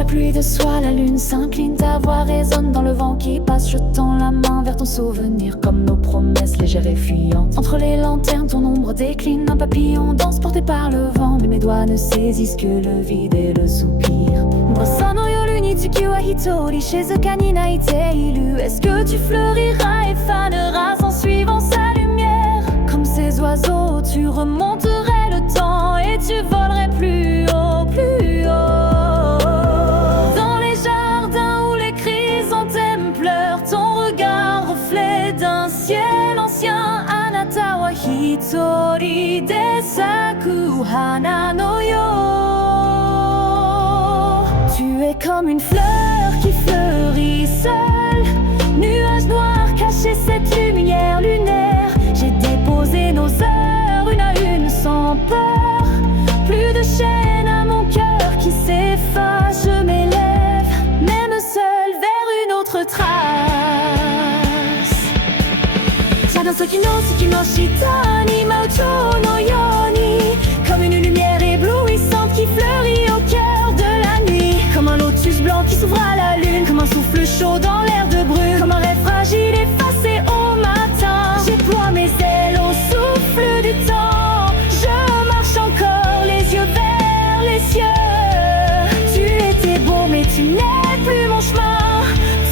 la pluie de soie, la lune s'incline, ta voix résonne dans le vent qui passe. Je tends la main vers ton souvenir, comme nos promesses légères et fuyantes. Entre les lanternes, ton ombre décline, un papillon danse porté par le vent. Mais mes doigts ne saisissent que le vide et le soupir. Bossa no yoru ni tsuki wa hitori, shizuka ni naite iru. Est-ce que tu fleuriras et faneras en suivant sa lumière? Comme ces oiseaux, tu remonterais le temps et tu volerais plus haut, plus haut. Dans les jardins où les chrysanthèmes pleurent, ton regard reflet d'un ciel ancien. Anata wa hitori desaku hana no yo. Tu es comme une fleur qui fleurit seule, nuage noir caché cette lumière lunaire. J'ai déposé nos heures une à une sans peur. Plus de chaînes à mon cœur qui s'efface. Je m'élève, même seul, vers une autre trace. Sadasoki no suki no shita ni maucho no yoni. Comme une lumière éblouissante qui fleurit au cœur de la nuit. Comme un lotus blanc qui s'ouvre à la lune. Comme un souffle chaud dans l'air de brume. Comme un rêve fragile effacé au matin. J'éploie mes ailes au souffle du temps. Je marche encore les yeux vers les cieux. Tu étais beau mais tu n'es plus mon chemin.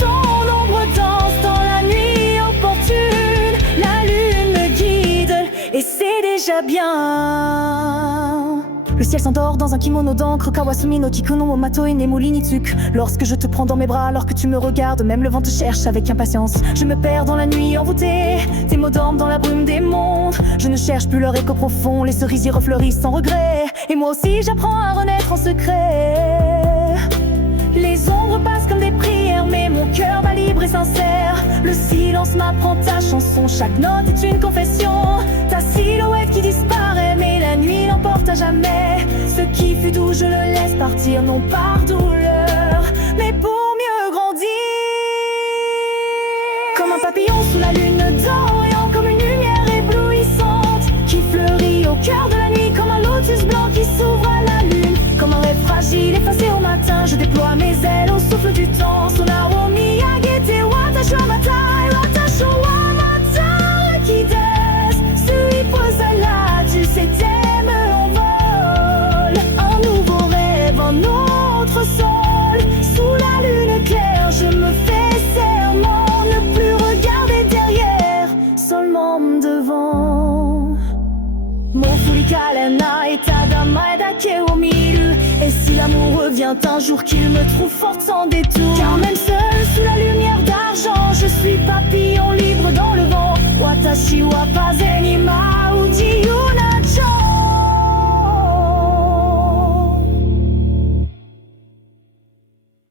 Ton ombre danse dans la nuit opportune. La lune me guide et c'est déjà bien. Le ciel s'endort dans un kimono d'encre. Kawasumi no kiku no mato e nemuri ni tsuku. Lorsque je te prends dans mes bras, alors que tu me regardes, même le vent te cherche avec impatience. Je me perds dans la nuit envoûtée. Tes mots dorment dans la brume des mondes. Je ne cherche plus leur écho profond. Les cerisiers refleurissent sans regret. Et moi aussi j'apprends à renaître en secret. Les ombres passent comme des prières, mais mon cœur bat libre et sincère. Le silence m'apprend ta chanson, chaque note est une confession. Ta silhouette qui disparaît, mais la nuit l'emporte à jamais. Ce qui fut doux, je le laisse partir, non par douleur, mais pour mieux grandir. Comme un papillon sous la lune d'Orient, comme une lumière éblouissante qui fleurit au cœur de la nuit. Comme un lotus blanc qui s'ouvre à la lune. Comme un rêve fragile effacé au matin. Je déploie mes ailes au souffle du temps. Sonaro miyagete watashi wa mata watashi wa mata qui desu sui posala. Tu sais t'aimes en vol. Un nouveau rêve, un autre sol. Sous la lune claire je me fais serment. Ne plus regarder derrière, seulement devant. Mon furikalena et tadamae dake o miru. Et si l'amour revient un jour, qu'il me trouve forte sans détour. Car même seul sous la lumière d'argent, je suis papillon libre dans le vent. Watashi wa paze ni